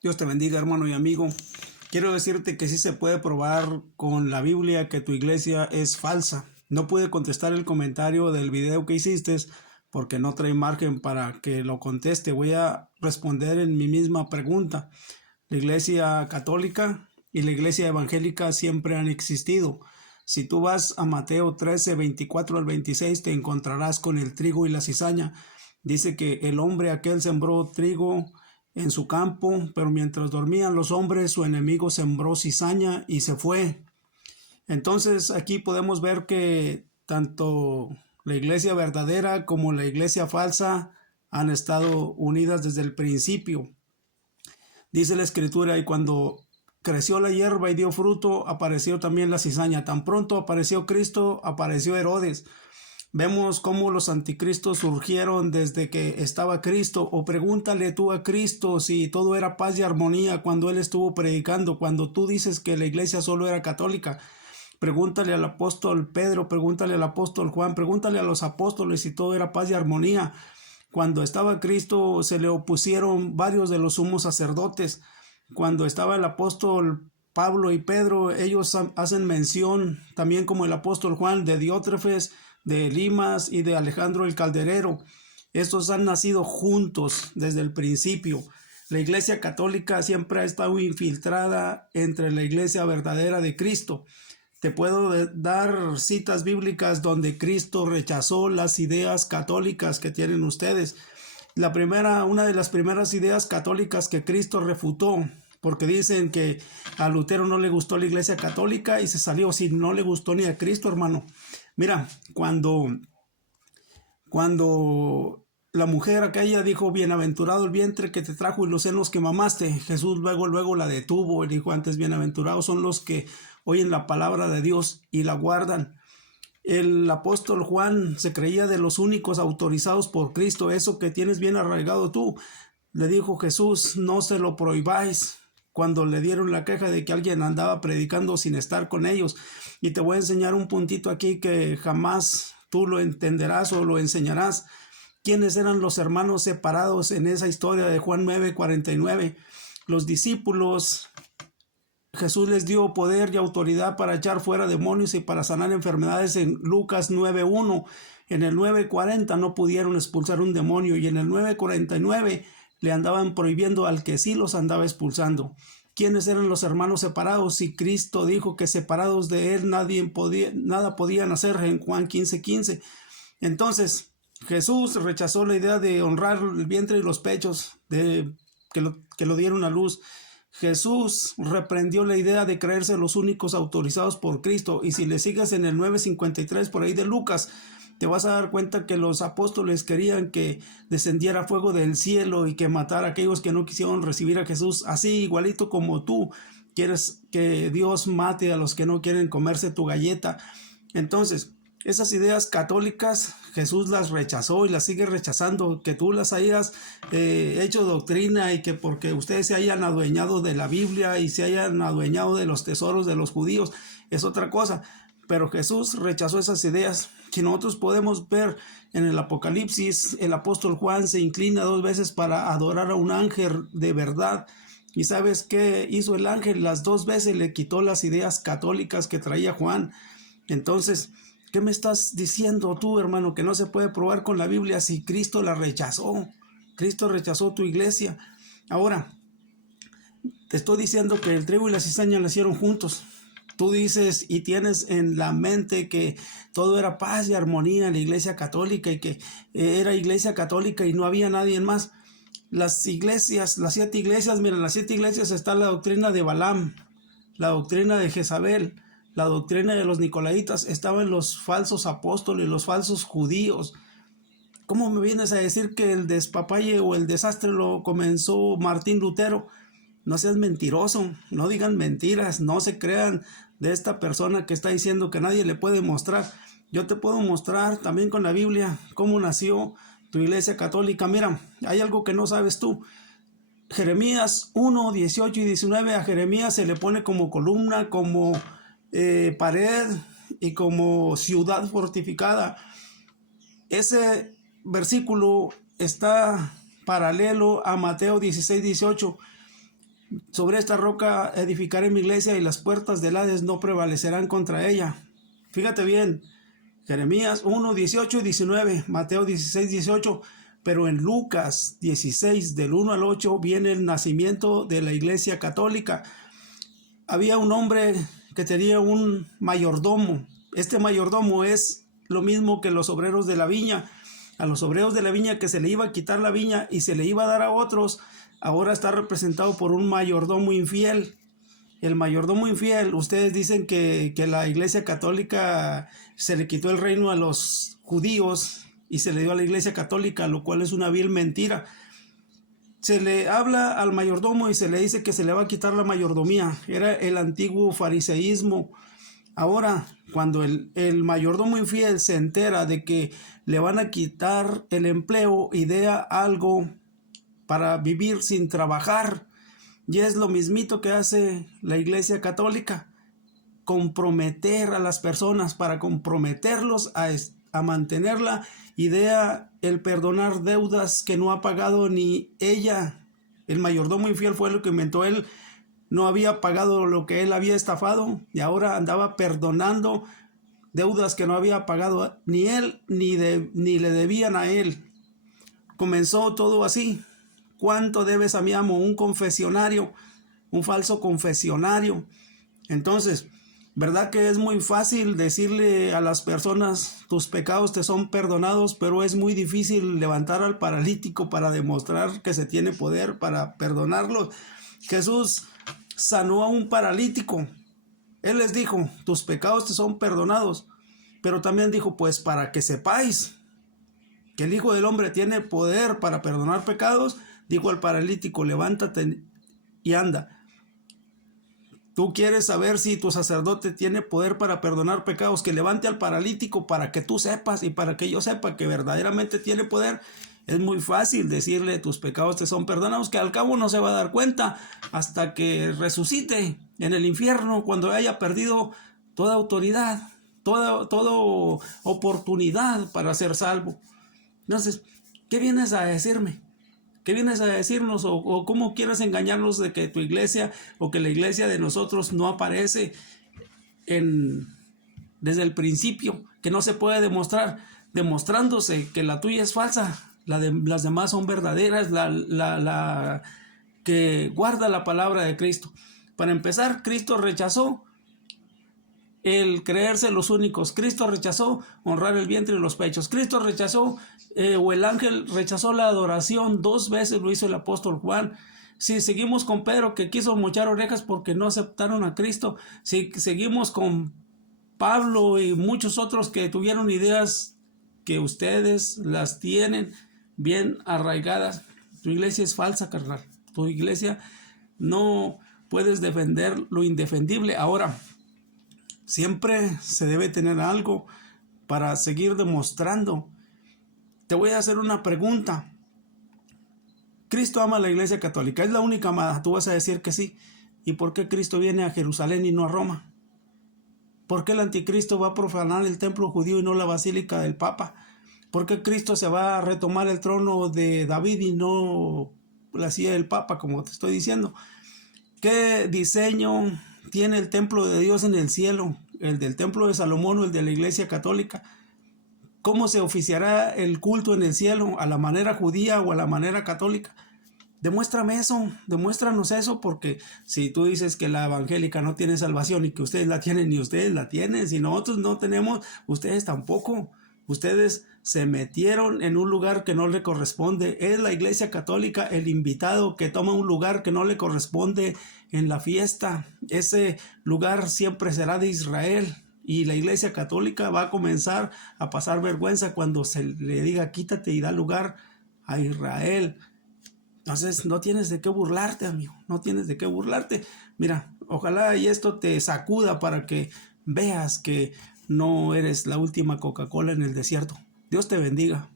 Dios te bendiga, hermano y amigo. Quiero decirte que sí se puede probar con la Biblia que tu iglesia es falsa. No pude contestar el comentario del video que hiciste porque no trae margen para que lo conteste. Voy a responder en mi misma pregunta. La iglesia católica y la iglesia evangélica siempre han existido. Si tú vas a Mateo 13, 24 al 26, te encontrarás con el trigo y la cizaña. Dice que el hombre aquel sembró trigo en su campo, pero mientras dormían los hombres, su enemigo sembró cizaña y se fue. Entonces aquí podemos ver que tanto la iglesia verdadera como la iglesia falsa han estado unidas desde el principio. Dice la escritura, y cuando creció la hierba y dio fruto, apareció también la cizaña. Tan pronto apareció Cristo, apareció Herodes. Vemos cómo los anticristos surgieron desde que estaba Cristo, o pregúntale tú a Cristo si todo era paz y armonía cuando Él estuvo predicando, cuando tú dices que la iglesia solo era católica. Pregúntale al apóstol Pedro, pregúntale al apóstol Juan, pregúntale a los apóstoles si todo era paz y armonía. Cuando estaba Cristo se le opusieron varios de los sumos sacerdotes. Cuando estaba el apóstol Pablo y Pedro, ellos hacen mención, también como el apóstol Juan, de Diótrefes, de Elimas y de Alejandro el Calderero. Estos han nacido juntos desde el principio. La iglesia católica siempre ha estado infiltrada entre la iglesia verdadera de Cristo. Te puedo dar citas bíblicas donde Cristo rechazó las ideas católicas que tienen ustedes. Una de las primeras ideas católicas que Cristo refutó, porque dicen que a Lutero no le gustó la iglesia católica y se salió. Si no le gustó ni a Cristo, hermano. Mira, cuando la mujer aquella dijo, bienaventurado el vientre que te trajo y los senos que mamaste, Jesús luego la detuvo y dijo antes, bienaventurados son los que oyen la palabra de Dios y la guardan. El apóstol Juan se creía de los únicos autorizados por Cristo. Eso que tienes bien arraigado tú, le dijo Jesús, no se lo prohibáis, cuando le dieron la queja de que alguien andaba predicando sin estar con ellos. Y te voy a enseñar un puntito aquí que jamás tú lo entenderás o lo enseñarás. ¿Quiénes eran los hermanos separados en esa historia de Juan 9:49? Los discípulos. Jesús les dio poder y autoridad para echar fuera demonios y para sanar enfermedades en Lucas 9:1. En el 9:40 no pudieron expulsar un demonio y en el 9:49 le andaban prohibiendo al que sí los andaba expulsando. ¿Quiénes eran los hermanos separados? Si Cristo dijo que separados de él nada podían hacer en Juan 15:15. Entonces Jesús rechazó la idea de honrar el vientre y los pechos que lo dieron a luz. Jesús reprendió la idea de creerse los únicos autorizados por Cristo. Y si le sigues en el 9:53 por ahí de Lucas, te vas a dar cuenta que los apóstoles querían que descendiera fuego del cielo y que matara a aquellos que no quisieron recibir a Jesús. Así, igualito como tú quieres que Dios mate a los que no quieren comerse tu galleta. Entonces, esas ideas católicas Jesús las rechazó y las sigue rechazando. Que tú las hayas hecho doctrina y que porque ustedes se hayan adueñado de la Biblia y se hayan adueñado de los tesoros de los judíos es otra cosa. Pero Jesús rechazó esas ideas. Si nosotros podemos ver en el Apocalipsis, el apóstol Juan se inclina 2 veces para adorar a un ángel de verdad. ¿Y sabes qué hizo el ángel? Las 2 veces le quitó las ideas católicas que traía Juan. Entonces, ¿qué me estás diciendo tú, hermano, que no se puede probar con la Biblia si Cristo la rechazó? Cristo rechazó tu iglesia. Ahora, te estoy diciendo que el trigo y la cizaña nacieron juntos. Tú dices y tienes en la mente que todo era paz y armonía en la iglesia católica y que era iglesia católica y no había nadie más. Las iglesias, las 7 iglesias, mira, en las 7 iglesias está la doctrina de Balaam, la doctrina de Jezabel, la doctrina de los Nicolaitas, estaban los falsos apóstoles, los falsos judíos. ¿Cómo me vienes a decir que el despapalle o el desastre lo comenzó Martín Lutero? No seas mentiroso, no digan mentiras, no se crean de esta persona que está diciendo que nadie le puede mostrar. Yo te puedo mostrar también con la Biblia cómo nació tu iglesia católica. Mira, hay algo que no sabes tú. Jeremías 1, 18 y 19, a Jeremías se le pone como columna, como pared y como ciudad fortificada. Ese versículo está paralelo a Mateo 16, 18. Sobre esta roca edificaré mi iglesia y las puertas del Hades no prevalecerán contra ella. Fíjate bien, Jeremías 1, 18 y 19, Mateo 16, 18, pero en Lucas 16, del 1 al 8, viene el nacimiento de la iglesia católica. Había un hombre que tenía un mayordomo. Este mayordomo es lo mismo que los obreros de la viña. A los obreros de la viña que se le iba a quitar la viña y se le iba a dar a otros, ahora está representado por un mayordomo infiel. El mayordomo infiel, ustedes dicen que la iglesia católica se le quitó el reino a los judíos y se le dio a la iglesia católica, lo cual es una vil mentira. Se le habla al mayordomo y se le dice que se le va a quitar la mayordomía. Era el antiguo fariseísmo. Ahora, cuando el mayordomo infiel se entera de que le van a quitar el empleo, idea algo para vivir sin trabajar. Y es lo mismito que hace la iglesia católica. Comprometer a las personas para comprometerlos a mantener la idea, el perdonar deudas que no ha pagado ni ella. El mayordomo infiel fue lo que inventó él. No había pagado lo que él había estafado y ahora andaba perdonando deudas que no había pagado ni él ni le debían a él. Comenzó todo así. ¿Cuánto debes a mi amo? Un confesionario, un falso confesionario. Entonces, ¿verdad que es muy fácil decirle a las personas tus pecados te son perdonados, pero es muy difícil levantar al paralítico para demostrar que se tiene poder para perdonarlo? Jesús sanó a un paralítico. Él les dijo, tus pecados te son perdonados, pero también dijo, pues para que sepáis que el Hijo del Hombre tiene poder para perdonar pecados, dijo al paralítico, levántate y anda. Tú quieres saber si tu sacerdote tiene poder para perdonar pecados, que levante al paralítico para que tú sepas y para que yo sepa que verdaderamente tiene poder. Es muy fácil decirle tus pecados te son perdonados, que al cabo no se va a dar cuenta hasta que resucite en el infierno cuando haya perdido toda autoridad, toda oportunidad para ser salvo. Entonces, ¿qué vienes a decirme? ¿Qué vienes a decirnos o cómo quieres engañarnos de que tu iglesia o que la iglesia de nosotros no aparece desde el principio, que no se puede demostrar, demostrándose que la tuya es falsa, las demás son verdaderas, la que guarda la palabra de Cristo? Para empezar, Cristo rechazó el creerse los únicos. Cristo rechazó honrar el vientre y los pechos. Cristo rechazó o el ángel rechazó la adoración. 2 veces lo hizo el apóstol Juan. Si seguimos con Pedro, que quiso mochar orejas porque no aceptaron a Cristo, si seguimos con Pablo y muchos otros que tuvieron ideas que ustedes las tienen bien arraigadas, tu iglesia es falsa, carnal. Tu iglesia no puedes defender lo indefendible. Ahora, siempre se debe tener algo para seguir demostrando. Te voy a hacer una pregunta. ¿Cristo ama a la iglesia católica? ¿Es la única amada? Tú vas a decir que sí. ¿Y por qué Cristo viene a Jerusalén y no a Roma? ¿Por qué el anticristo va a profanar el templo judío y no la basílica del Papa? ¿Por qué Cristo se va a retomar el trono de David y no la silla del Papa, como te estoy diciendo? ¿Qué diseño tiene el templo de Dios en el cielo? ¿El del templo de Salomón o el de la iglesia católica? ¿Cómo se oficiará el culto en el cielo? ¿A la manera judía o a la manera católica? Demuéstrame eso, demuéstranos eso, porque si tú dices que la evangélica no tiene salvación y que ustedes la tienen y ustedes la tienen, si nosotros no tenemos, ustedes tampoco. Ustedes se metieron en un lugar que no le corresponde. Es la iglesia católica el invitado que toma un lugar que no le corresponde en la fiesta. Ese lugar siempre será de Israel. Y la iglesia católica va a comenzar a pasar vergüenza cuando se le diga quítate y da lugar a Israel. Entonces no tienes de qué burlarte, amigo, no tienes de qué burlarte. Mira, ojalá y esto te sacuda para que veas que no eres la última Coca-Cola en el desierto. Dios te bendiga.